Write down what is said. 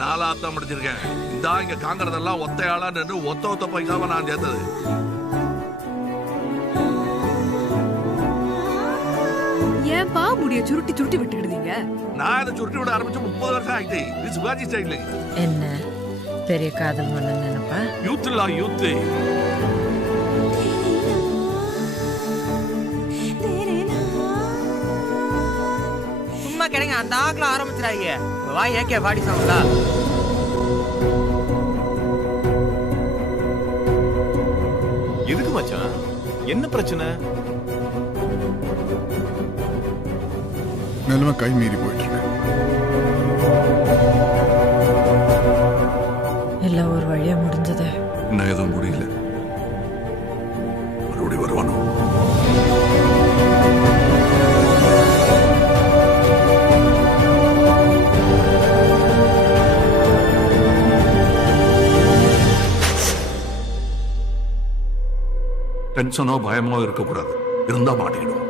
நாலாத்தான் முடிச்சிருக்கேன். இந்த இங்க காங்கறதெல்லாம் ஒத்தையாளா நின்று ஒத்த பைசாவை நான் சேர்த்தது. ஏன்பா முடிய சுருட்டி சுருட்டி விட்டுக்கிடுதீங்க? நான் இதை சுருட்டி விட ஆரம்பிச்சு 30 வருஷம் ஆயிடுச்சு. இது சிவாஜி ஸ்டைல். என்ன பெரிய காதல் பண்ண நினைப்பா? யூத்லா யூத். சும்மா கிடைங்க அந்த ஆக்ல ஆரம்பிச்சிடாதீங்க. வாய் ஏகே 47 எதுக்கு மச்சான்? என்ன பிரச்சனை? நிலைமை கை மீறி போயிட்டு இருக்கு. எல்லாம் ஒரு வழியா முடிஞ்சது. இன்னும் எதுவும் முடியல. மறுபடியும் வருவானோ? டென்ஷனோ பயமோ இருக்கக்கூடாது. இருந்தா மாட்டிக்கிடும்.